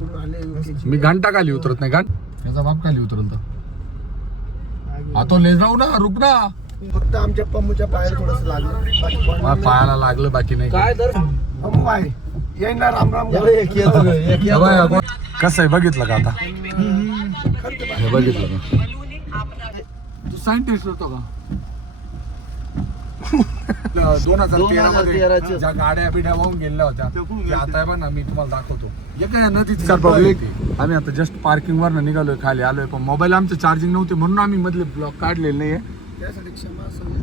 मी घंटा खाली उतरत नाही. याचा बाप खाली उतरत आता ले जाऊ ना, रुक ना. फक्त आमच्या पम्पूच्या पायाला थोडस लागलं, पायाला लागलं, बाकी नाही. काय तर येईन ना. राम राम. कसं आहे बघितलं का आता? हे बघितलं का? तू सायंटिस्ट होतो का? 2013 मध्ये ज्या गाड्या बिड्या वाहून गेल्या होत्या त्या आता बघ ना, मी तुम्हाला दाखवतो. एका नदीत आम्ही आता जस्ट पार्किंग वर निघालोय, खाली आलोय, पण मोबाईल आमचं चार्जिंग नव्हते म्हणून आम्ही मधले ब्लॉक काढलेले नाहीये.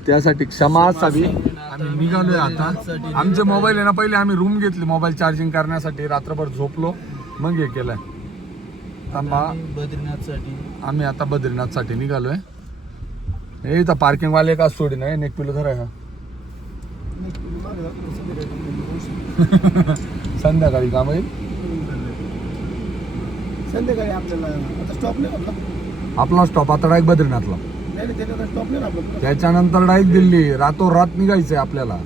त्यासाठी क्षमा असावी. आम्ही निघालोय आता. आमचे मोबाईल आहे ना, पहिले आम्ही रूम घेतली मोबाईल चार्जिंग करण्यासाठी, रात्रभर झोपलो, मग हे केलंय. आम्ही आता बद्रीनाथ साठी निघालोय. हे तर पार्किंग वाले का सोडी नाही. एक किलो धरा. संध्याकाळी काम येईल. संध्याकाळी आपल्याला आता स्टॉप नाही आपला स्टॉप आता डायरेक्ट बद्रीनाथला. स्टॉप नाही आपला. त्याच्यानंतर डायरेक्ट दिल्ली. रातोरात निघायचंय आपल्याला.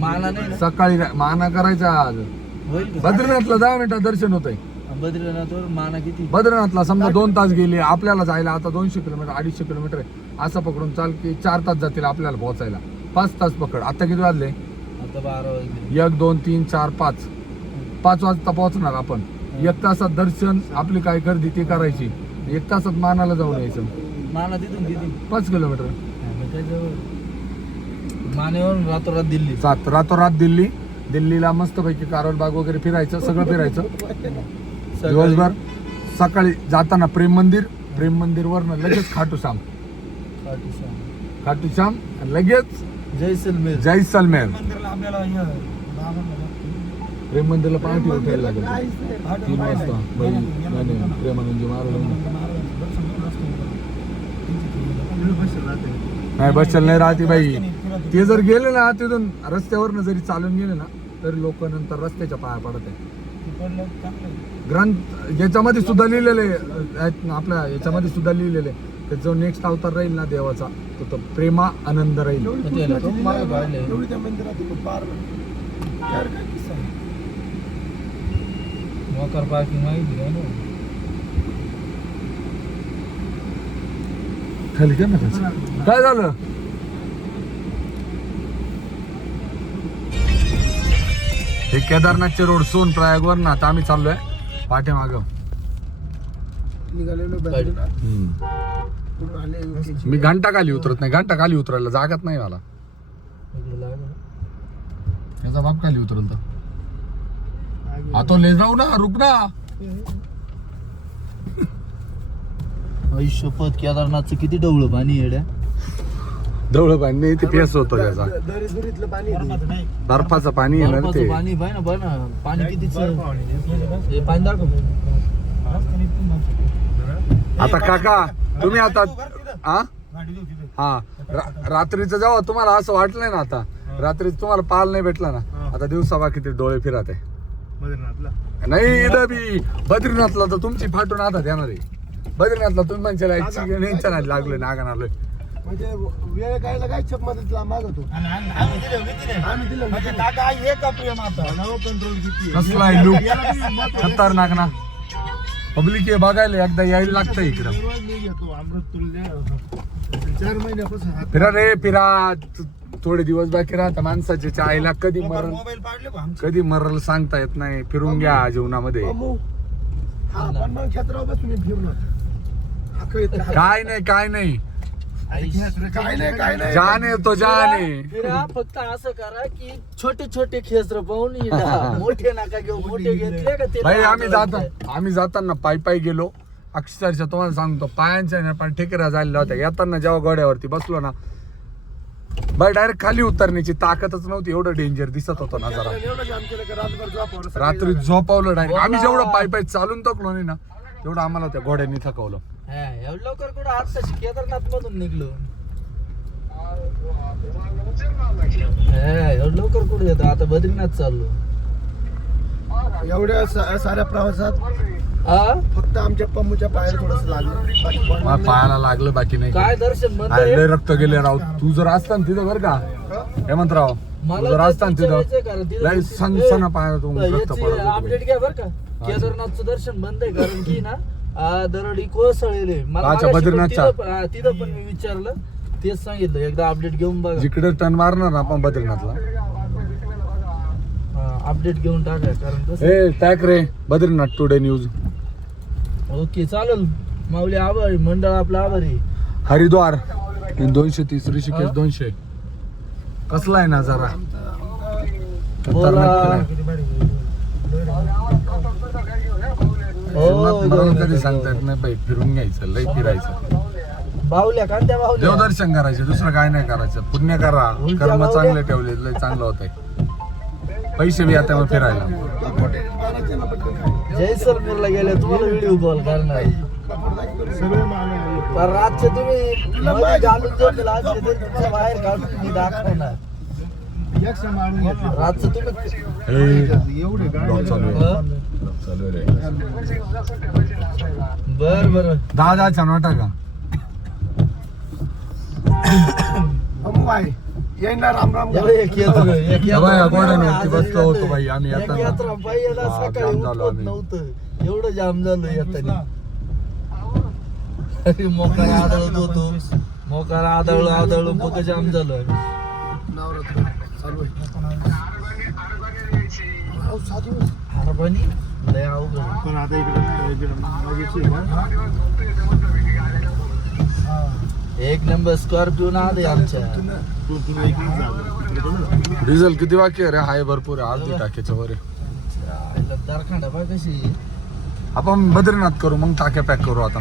माना सकाळी माना करायचा. आज बद्रीनाथला 10 मिनिटात दर्शन होतंय. बद्रीनाथवर माना किती? बद्रीनाथला समजा 2 तास गेले आपल्याला जायला. आता 200 किलोमीटर 250 किलोमीटर आहे. असं पकडून चाल की 4 तास जातील आपल्याला पोहोचायला. 5 तास पकड. आता किती वाजले? आता 12 वाजले. 1 2 3 4 5 वाजता पोहोचणार आपण. 1 तासात दर्शन, आपली काय गर्दी ती करायची. 1 तासात मानाला जाऊन यायचं. माना तिथून किती? 5 किलोमीटर. मानेवरून रातोरात दिल्ली. रातोरात दिल्ली. दिल्लीला मस्तपैकी कारवारबाग वगैरे फिरायचं, सगळं फिरायचं दिवसभर. सकाळी जाताना प्रेम मंदिर वरनं लगेच खाटू श्याम आणि लगेच जैसलमेर. प्रेम मंदिरला पहाटे उठायला लागेल 3 वाजता. प्रेमानंदजी महाराज नाही बसल नाही राहते बाई. ते जर गेले ना तिथून रस्त्यावरनं जरी चालून गेले ना तरी लोक नंतर रस्त्याच्या पाया पडत आहे. ग्रंथ याच्यामध्ये सुद्धा लिहिलेले आपल्या याच्यामध्ये सुद्धा लिहिलेले की जो नेक्स्ट अवतार राहील ना देवाचा तो प्रेमा आनंद राहील. खाली काय ना काय झालं? हे केदारनाथचे रोड सोन प्रयाग वर ना आता आम्ही चाललोय पाठीमाग. मी घंटा खाली उतरत नाही. घंटा खाली उतरायला जागाच नाही मला. याचा बाप खाली उतरत आता ले जाऊ ना, रुक ना. शपथ केदारनाथचं किती डवळं पाणी येड्या. डवळं पाणी नाही ते पेस होतं त्याचा. बर्फाचं पाणी आहे ना ते. पाणी पाणी किती पाणी दाखव. आता काका तुम्ही आता हा रात्रीचं जेव्हा तुम्हाला असं वाटलंय ना, आता रात्रीच तुम्हाला पाल नाही भेटला ना, आता दिवसा किती डोळे फिरत आहे. नाही इथं बी बद्रीनाथला तर तुमची फाटून हातात येणार आहे. बद्रीनाथला तुम्ही म्हणशाला लागलोय नागनारलोय. म्हणजे वेळ कायला काय छप मदतला मागतो. कसला आहे लूक खतरनाक ना. पब्लिक हे बघायला एकदा यायला लागतं इकडं. 4 महिन्यापासून फिरा रे फिरा. थोडे दिवस बाकी राहता माणसाच्या चायला. कधी मरल सांगता येत नाही. फिरून घ्या जीवनामध्ये. काय नाही जाने तो जाने. फक्त असं करा की छोटे छोटे खेचर पाहून मोठे नका घेऊ. मोठे घेतले का ते भाई. आम्ही जाताना पायी गेलो. अक्षरशः तुम्हाला सांगतो पायांच्या पण ठेकऱ्या झालेल्या होत्या. येताना जेव्हा गोड्यावरती बसलो ना बाई डायरेक्ट खाली उतरण्याची ताकदच नव्हती. एवढं डेंजर दिसत होतं ना. जरा रात्री झोपावलं डायरेक्ट. आम्ही जेवढं पायी चालून थकलो नाही ना तेवढं आम्हाला त्या घोड्यांनी थकवलं. एवढं लवकर कुठं आता केदारनाथ मधून निघलो. एवढं लवकर कुठे येतो. आता बद्रीनाथ चाललो. एवढ्या साऱ्या प्रवासात फक्त आमच्या पम्पूच्या पायाला थोडस लागलं. पायाला लागलं बाकी नाही. काय दर्शन लय रक्त गेले राव. तू जर असता ना तिथं बरं का हेमंतराव, तू जर असता ना तिथं लय सणसणा पायाला तू रक्त पडत. अपडेट घ्या बरं का. केदारनाथचं दर्शन बंद आहे कारण की ना दरडी कोसळलेले मला अच्छा, मगाशी पण बद्रीनाथचा. तिथं पण मी विचारलं तेच सांगितलं एकदा अपडेट घेऊन बघा. जिकडे टर्न मारणार ना आपण बद्रीनाथला अपडेट घेऊन टाका कारण कसं ए टॅक रे बद्रीनाथ टुडे न्यूज. ओके चालेल माऊली आभारी मंडळ आपलं आभारी. हरिद्वार 230 ऋषिकेश 200. कसला आहे नजारा बोला. जीवनात कधी सांगता येत नाही बाई. फिरून घ्यायचं लय फिरायचं बाहुल्या कांद्या बाहुल्या देवदर्शन करायचं दुसरं काय नाही करायचं. पुण्य करा उलट्या कर्म बावल्या. चांगले ठेवले लय चांगलं होतंय. पैसे बी आता मग फिरायला. जैसलमेरला गेल्या तुम्हाला व्हिडिओ कॉल करणार पण रातचे तुम्ही मध्ये घालून झोपलेला असले तरी तुम्हाला बाहेर काढून मी दाखवणार. रातचं तुम्ही ब्लॉग चालू आहे. चालू आहे रे. बर दहा छान वाटा का येणार राम राम एक गोड्यावरती बसलो होतो बाई आम्ही यात्रा येताना. बाईला हा, सकाळी जाम झालो उठवत आम्ही. नव्हतं एवढं जाम झालं येताना. अरे मोकाला आदळत होतो मोकाला आदळून बघ जाम झालं. नवरात्र चालू हरभणी लय अवघड. पण आता इकडे एक नंबर स्कॉर्पिओ ना आले आमच्या. डिझेल किती बाकी आहे रे? हाय भरपूर आहे. अर्धी टाक्याच्या वर आहे. कारखाना बघ कशी. आपण बद्रीनाथ करू मग टाक्या पॅक करू आता.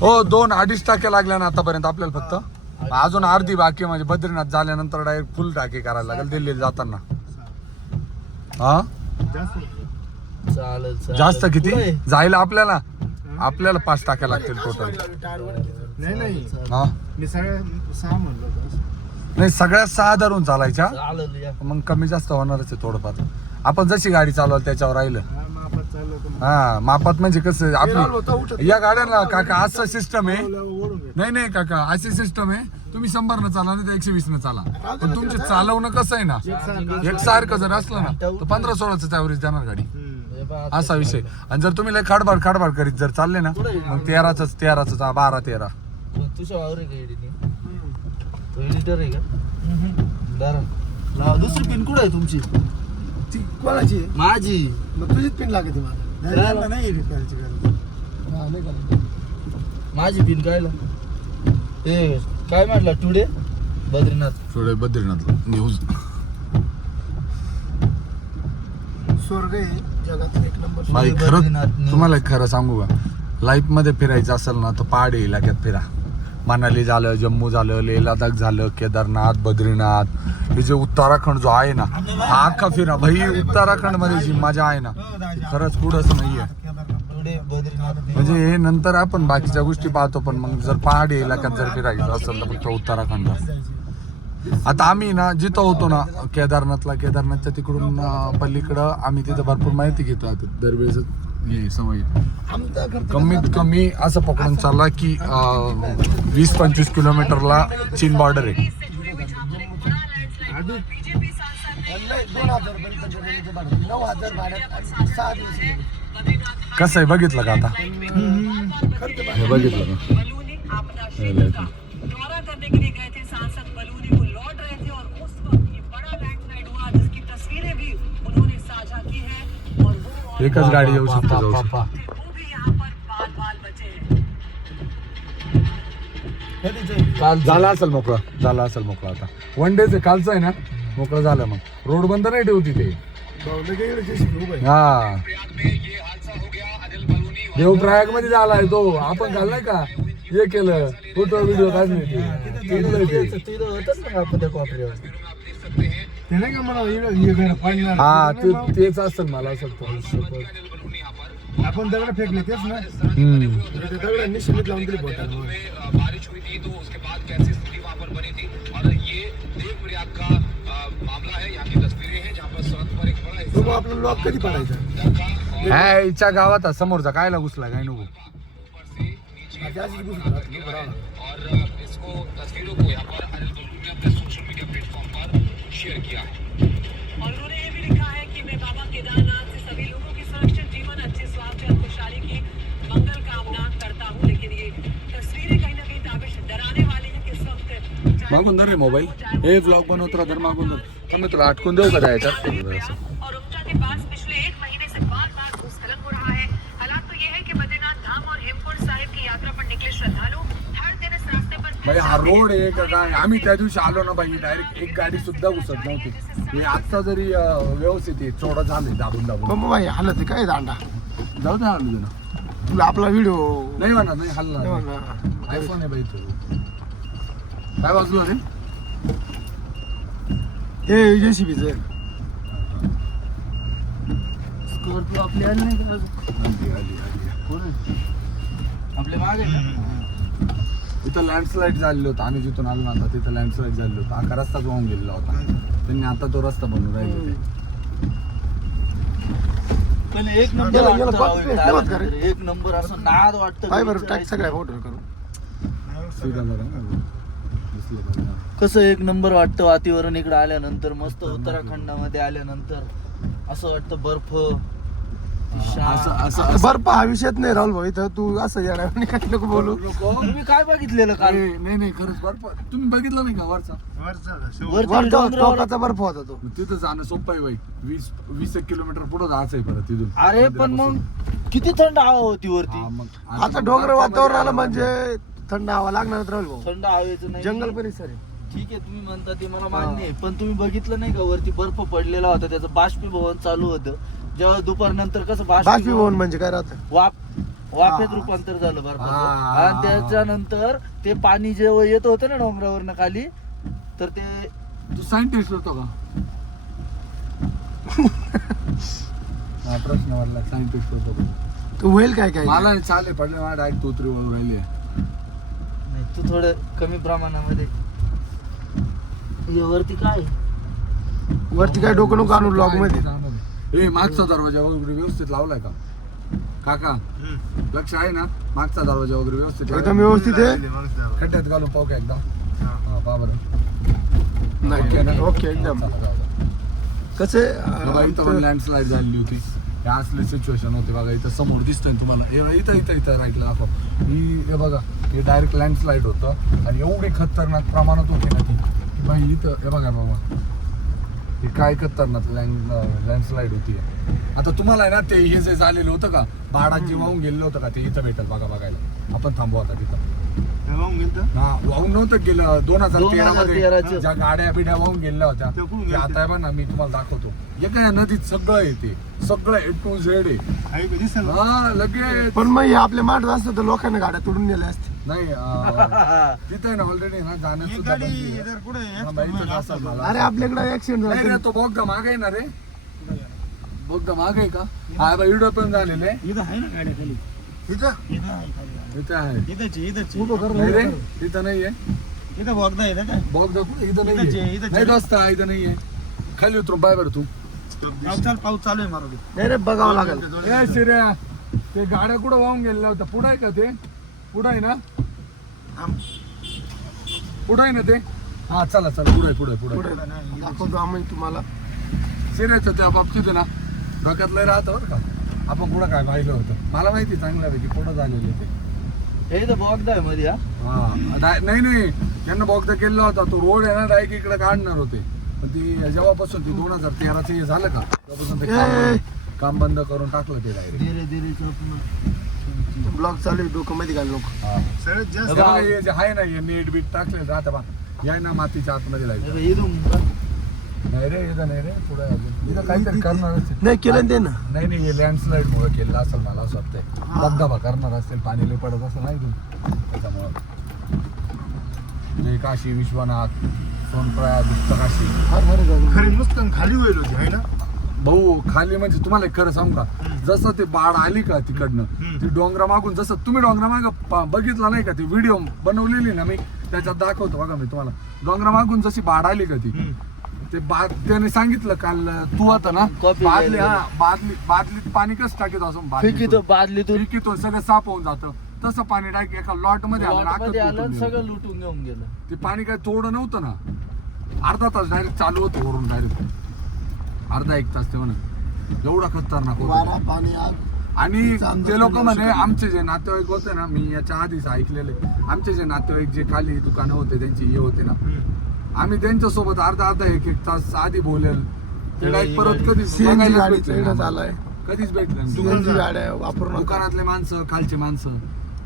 हो 2-2.5 टाक्या लागल्या ना आतापर्यंत आपल्याला फक्त. अजून अर्धी बाकी म्हणजे बद्रीनाथ झाल्यानंतर डायरेक्ट फुल टाके करायला लागेल दिल्लीला जाताना. हा चालेल जास्त किती जायला आपल्याला 5 टाक्या लागतील टोटल. नाही हा मी सगळ्या 6 म्हणलो. नाही सगळ्या 6 धरून चालायच्या चालेल या. मग कमी जास्त होणारच आहे थोडंफार. आपण जशी गाडी चालवाल त्याच्यावर राहिलं. हा मापात म्हणजे कसं आपली या गाड्यांना काका असं सिस्टम आहे. नाही काका अशी सिस्टम आहे तुम्ही 100 न चाला नाही तर 120 न चाला. पण तुमचे चालवणं कसं आहे ना एकसारखं जर असलं ना तर 15-16च ॲव्हरेज देणार गाडी. असा विषय. आणि जर तुम्ही लय खाडबाड करीत जर चालले ना मग 13च 12-13. तुझ्या वावर आहे का एडिटर आहे का? दुसरी पिन कुठं आहे तुमची? ती कोणाची माझी. मग तुझीच पिन लागते मला. नाही रिपेअरची गरज. माझी पिन कायला ए काय म्हटलं टुडे बद्रीनाथ न्यूज. स्वर्ग आहे जगात एक नंबर. भाई खरंच तुम्हाला खरं सांगू का लाईफ मध्ये फिरायचं असेल ना तर पहाडी इलाक्यात फिरा. मनाली झालं जम्मू झालं लेह लडाख झालं केदारनाथ बद्रीनाथ हे जे उत्तराखंड जो आहे ना हा अख्खा फिरा भाई. उत्तराखंड मध्ये जी मजा आहे ना खरंच कुठंच नाहीये. म्हणजे हे नंतर आपण बाकीच्या गोष्टी पाहतो पण मग जर पहाडी इलाक्यात जर फिरायचं असेल तर फक्त उत्तराखंडला. आता आम्ही ना जिथं होतो ना केदारनाथच्या तिकडून पलीकडं आम्ही तिथं भरपूर माहिती घेतो. आता दरवेळेस हे सवय कमीत कमी असं पकडून चालला की 20-25 किलोमीटरला चीन बॉर्डर आहे. 9,000 भाड्यात 6 दिवस. कसं आहे बघितलं का आता हे बघितलं का दौरा करने के लिए गए थे सांसद बलूनी वो लौट रहे थे और उस वक्त ये बड़ा लैंडस्लाइड हुआ जिसकी तस्वीरें भी उन्होंने साझा की है और वो एकच गाडी येऊ शकते जाऊ शकते. वो भी यहाँ पर बाल बचे हैं. काल झाला असेल मोकळा आता 1 डे कालचं आहे ना मोकळं झालं. मग रोड बंद नाही ठेवती ते. हा देवप्रयाग मध्ये झालाय तो. आपण घाललाय का हे केलं फोटो व्हिडिओ काढले हा तेच असेल मला असं. आपण दगड फेकले तेच ना. दगडांनी शिमिट लावून दिली बोटाला. बारिश हुई थी तो उसके बाद कैसी स्थिति वहां पर बनी थी और ये देवप्रयाग का मामला है. यहाँ की तस्वीरें हैं जहाँ पर सड़क पर एक बड़ा तो आपला लॉक कधी पडायचा? हा इच्छा गावात समोरचा कायला घुसला काय नको. और इसको तस्वीरों को यहाँ पर अनिल बलूनी ने अपने सोशल मीडिया प्लेटफॉर्म पर शेयर किया है. और उन्होंने ये भी लिखा है कि मैं बाबा अंदर आहे मोबाईल हे ब्लॉग बनवत राहा तर मागून तर मी तुला अटकून देऊ का याच्यात और उमटा के पास पिछले 1 महीने से बार-बार भूस्खलन हो रहा है। हालात तो ये है कि बद्रीनाथ धाम और हेमकुंड साहिब की यात्रा पर निकले श्रद्धालु हर दिन इस रास्ते पर भाई हा रोड आहे का काय आम्ही त्या दिवशी आलो ना भाई डायरेक्ट एक गाडी सुद्धा घुसत नव्हती हे आता जरी व्यवस्थित आहे चोडा झाले दाबून दाबून पण भाई हालत आहे काय दांडा जाऊ दे हल्लो ना तुला आपला व्हिडिओ नाही म्हणा नाही हल्ला आयफोन आहे बाई तो काय वाजलो रे हे जेसीबीच स्कॉर्पिओ आपली आली नाही का अजून? कोण आहे? आपल्या मागे ना? इथं लँडस्लाईड झालेलं होतं आम्ही जिथून आलो ना आता तिथं लँडस्लाईड झालेलं होतं अख्खा रस्ताच वाहून गेलेला होता त्यांनी आता तो रस्ता बनवून राहिले पण एक नंबर गेला, वाटतं गेला, राव, गेला, इथं गेला, आल्यानंतर. गेला. एक नंबर असं नाद वाटतं काय बरं घरी टाक सगळ्या जायचं. फोटो करून सीधा बरं दिसलं का? कसं एक नंबर वाटतं वातीवरून इकडे आल्यानंतर मस्त उत्तराखंडामध्ये आल्यानंतर असं वाटतं बर्फ असं असं आता बर्फ हा विषयच नाही राहुल भाऊ इथं तू असं येणार काय नको बोलू तुम्ही काय बघितलेलं काल नाही नाही खरंच बर्फ तुम्ही बघितलं नाही का वरचा वरती डोंगरावर टोकाचा बर्फ होता तो तिथं जाणं सोपं आहे बाई 20 एक किलोमीटर पुढे जायचं आहे परत तिथून अरे पण मग किती थंड हवा होती वरती हा, मग आता डोंगर वातावरण आलं म्हणजे थंड हवा लागणार राहुल भाऊ थंड हवेचं नाही जंगल परिसर आहे ठीक आहे तुम्ही म्हणता ते मला मान्य आहे पण तुम्ही बघितलं नाही का वरती बर्फ पडलेला होता त्याचं बाष्पीभवन चालू होतं जेव्हा दुपारनंतर कसं बाष्पीभवन म्हणजे काय राहतं वाफेत रूपांतर झालं बर्फाचं हा. आणि त्याच्यानंतर ते पाणी जेव्हा येत होतं ना डोंगरावरनं खाली तर ते तू सायंटिस्ट होतो का हा प्रश्न वाटला सायंटिस्ट होतो का तू होईल काय काय मला चाले पडले मला डायरेक्ट तोत्री वळून राहिले नाही तू थोडं कमी प्रमाणामध्ये हे वरती काय वरती काय डोकं नको आणू ब्लॉग मध्ये ए मागचा दरवाजा वगैरे व्यवस्थित लावलाय का काका लक्ष आहे ना मागचा दरवाजा वगैरे व्यवस्थित एकदम व्यवस्थित आहे खड्ड्यात घालून पाहू का एकदा हा पहा बरं नाही ओके एकदम कसे इथं लँडस्लाईड झालेली होती हे असले सिच्युएशन होते बघा इथं समोर दिसतंय ना तुम्हाला इथं राईटला दाखव हे बघा हे डायरेक्ट लँडस्लाईड होतं आणि एवढी खतरनाक प्रमाणात होती ना ती की बाई इथं हे बघा बाबा हे काय खतरनाक लँडस्लाईड होती आता तुम्हाला आहे ना ते हे जे झालेलं होतं का बाडाची वाहून गेलेलं होतं का ते इथं भेटेल बघायला आपण थांबू आता तिथं हा वाहून नव्हतं गेलं 2013 मध्ये 2013 ज्या गाड्या बिड्या वाहून गेल्या होत्या ते आता आहे बघ ना मी तुम्हाला दाखवतो एका नदीत सगळं येते सगळं A to Z आहे हा लगेच पण मग हे आपल्या माठ असतं तर लोकांना गाड्या तोडून नेल्या असते नाही तिथं आहे ना ऑलरेडी ना जाण्यात सुद्धा बंदी आहे. हा, बाई, इथं असं मला. अरे आपल्याकडे ऍक्सिडेंट नाही झाला रे, तो बोगदा माग आहे ना रे बोगदा माग आहे का हा बाई व्हिडिओ पण झालेले इथं आहे ना गाड्या खाली इथं आहे उभं कर नाही रे इथं नाहीये इथं बघता येतं काय बोगदा कुठे इथं नाहीये नाही रस्ता इथं नाहीये खाली उतरून बाय बरं तू पाऊस चालू आहे मारू नाही रे बघावं लागेल ए शिर्या ते गाड्या कुठं वाहून गेलेल्या होत्या पुढं आहे का ते पुढं आहे ना पुढं आहे ना ते हा चला चला पुढे दाखवतो आम्ही तुम्हाला शिर्याचं त्या बाबतीत आहे ना डोक्यातलं राहतं बरं का आपण पुढं काय पाहिलं होतं मला माहिती चांगल्यापैकी पुढं झालेलं ते हे तर बोगदा आहे मध्ये हा नाही यांना बोगदा केलेला होता तो रोड आहे ना डायरेक्ट इकडे काढणार होते पण ती जेव्हापासून ती 2013 हे झालं का तेव्हापासून ते काम बंद करून टाकलं ते डायरेक्ट धीरे धीरे ब्लॉग चालू आहे डोकं मध्ये घाल नको हे जे आहे ना हे नीट बीट टाकले जात बा या ना मातीच्या आतमध्ये लागलं नाही रे इथं नाही रे पुढे अजून इथं काहीतरी करणार असेल नाही केलं ते ना नाही हे लँडस्लाईड मुळे केलेलं असेल मला असं वाटतंय धबधबा करणार असेल पाणी लय पडत असं नाही त्याच्यामुळं जय काशी विश्वनाथ सोनप्रयाग गुप्तकाशी खरी मस्त खाली होईल होती आहे ना भाऊ खाली म्हणजे तुम्हाला एक खरं सांगू का जसं ते बाढ आली का तिकडनं ती डोंगरा मागून जसं तुम्ही डोंगरा माग बघितला नाही का ती व्हिडिओ बनवलेली ना मी त्याच्यात दाखवतो बघा मी तुम्हाला डोंगरा मागून जशी बाढ आली का ती ते त्याने सांगितलं काल तू आता ना बादली बादलीत पाणी कसं टाकीत असं बादलीतून फिरकीतून सगळं साफ होऊन जातं तसं पाणी डायरेक्ट एका लॉट मध्ये आलं सगळं लुटून घेऊन गेलं ते पाणी काय तोडं नव्हतं ना अर्धा तास डायरेक्ट चालू होतं वरून डायरेक्ट अर्धा एक तास ते म्हणा एवढा खतरनाक होता पाणी आग आणि ते लोक म्हणे आमचे जे नातेवाईक होते ना मी याच्या आधीच ऐकलेले आमचे जे नातेवाईक जे खाली दुकानं होते त्यांची हे होते ना आम्ही त्यांच्यासोबत अर्धा एक तास आधी बोलेल ते डायरेक्ट परत कधीच सीएनजी बघायलाच गाडीचं भेटलं इकडं नाही झालंय आम्हाला. कधीच भेटलं नाही. सीएनजी गाड्या वापरू नका. दुकानातले माणसं खालचे माणसं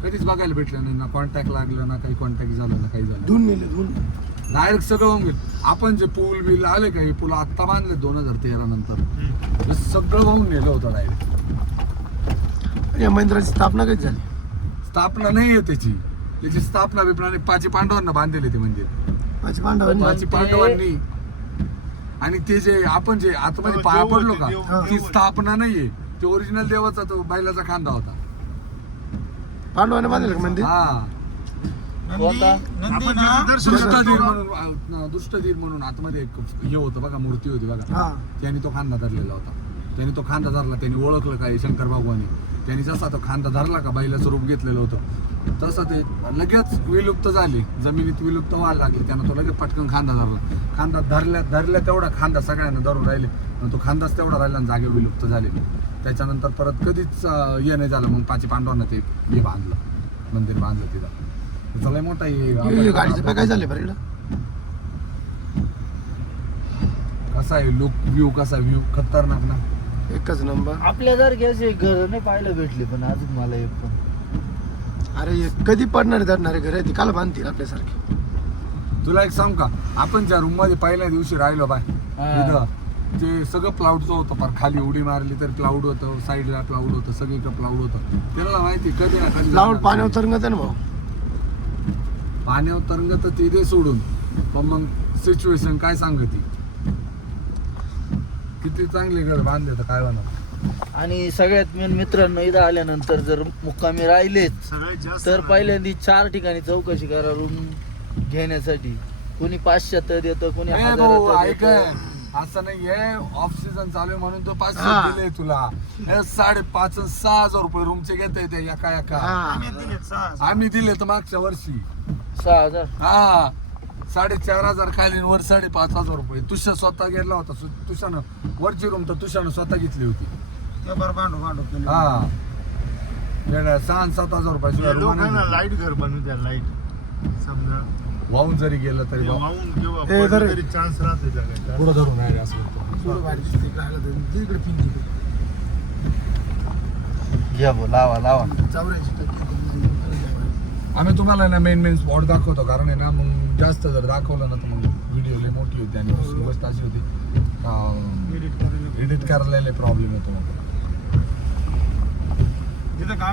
कधीच बघायला भेटलं नाही ना कॉन्टॅक्ट लागलं ना काही कॉन्टॅक्ट झालं ना काही झालं धुवून नेले धुवून. डायरेक्ट सगळं होऊन गेलं. आपण जे पूल बिल आले का हे पूल आत्ता बांधले 2013 नंतर हे सगळं वाहून नेलं होतं डायरेक्ट. या मंदिराची स्थापना कधी झाली? स्थापना नाही आहे त्याची स्थापना बिपना नाही. पाची पांडवांना बांधलेले ते मंदिर माझी पांडवांनी. पाची पांडवांनी. आणि ते जे आपण जे आतमध्ये पाया पडलो का ती स्थापना नाहीये. ते ओरिजिनल देवाचा तो बैलाचा खांदा होता. पांडवांनी बांधलं का मंदिर? हा कोणता? दुष्टधीर म्हणून आतमध्ये एक हे होतं बघा मूर्ती होती बघा हा. त्यांनी तो खांदा धरलेला होता. त्यांनी तो खांदा धरला त्यांनी ओळखलं काय शंकर भगवानी. त्यांनी जसा तो खांदा धरला का बैलाचं रूप घेतलेलं होतं तसं ते लगेच विलुप्त झाली. जमिनीत विलुप्त व्हायला लागली. त्यानं तो लगेच पटकन खांदा धरला. खांदा धरल्या तेवढा खांदा सगळ्यांना धरून राहिले पण तो खांदाच तेवढा राहिला आणि जागे विलुप्त झाले. त्याच्यानंतर परत कधीच हे नाही झालं. मग पाची पांडवांना ते हे बांधलं मंदिर बांधलं तिथं. लय मोठा हे गाडीचं पाय काय झाले बरं इकडं? कसा आहे लुक व्ह्यू कसा व्ह्यू खतरनाक ना. एकच नंबर. आपल्या जर घ्यायचे घर नाही पाहायला भेटले पण अजून मला एक पण. अरे हे कधी पडणारे धरणारे घर आहे ती काल बांधतील आपल्यासारखे. तुला एक सांग का आपण ज्या रूम मध्ये पहिल्या दिवशी राहिलो बाय तिथं ते सगळं प्लाउडचं होतं. पण खाली उडी मारली तर प्लाउड होतं साईडला प्लाउड होतं सगळीकडे प्लाउड होतं. त्याला माहिती कधी ना कधी लावून पाण्यावर तरंगत आहे ना भाऊ. पाण्यावर तरंगत ती दे सोडून पण मग सिच्युएशन काय सांगती. किती चांगले घर बांधले तर काय होणार. आणि सगळ्यात मेन मित्रांनो इथं आल्यानंतर जर मुक्कामी राहिलेच तर पहिल्यांदा 4 ठिकाणी चौकशी करा रूम घेण्यासाठी. कोणी 500 देतं कोणी ए भाऊ 1000 ऐक देतं. असं नाहीये ऑफ सीझन चालू आहे म्हणून तो 500 हा. दिले तुला. हे 5,500 आणि 6,000 रुपये रूमचे घेता येते एका आम्ही दिले तर मागच्या वर्षी 6000. हा 4,500 खाली वर 5,500 रुपये. तुषा स्वतः गेला होता. तुषानं वरची रूम तर तुषानं स्वतः घेतली होती. हा 6,000-7,000 रुपये लाईट घर बनवू द्या. लाईट समजा वाहून जरी गेलं तरी वाहून किंवा हे जर- तरी चान्स राहते जगायचा. पुढं धरून आहे असं होतं. थोडं भारी दिसते इकडं आलं तर इकडे पिंकी घ्या भाऊ लावा 84%. आम्ही तुम्हाला ना मेन स्पॉट दाखवतो कारण आहे ना मग जास्त जर दाखवलं ना तर मग व्हिडिओ लय मोठी होती आणि दुसरी गोष्ट अशी होती एडिट करायला प्रॉब्लेम येतो मग.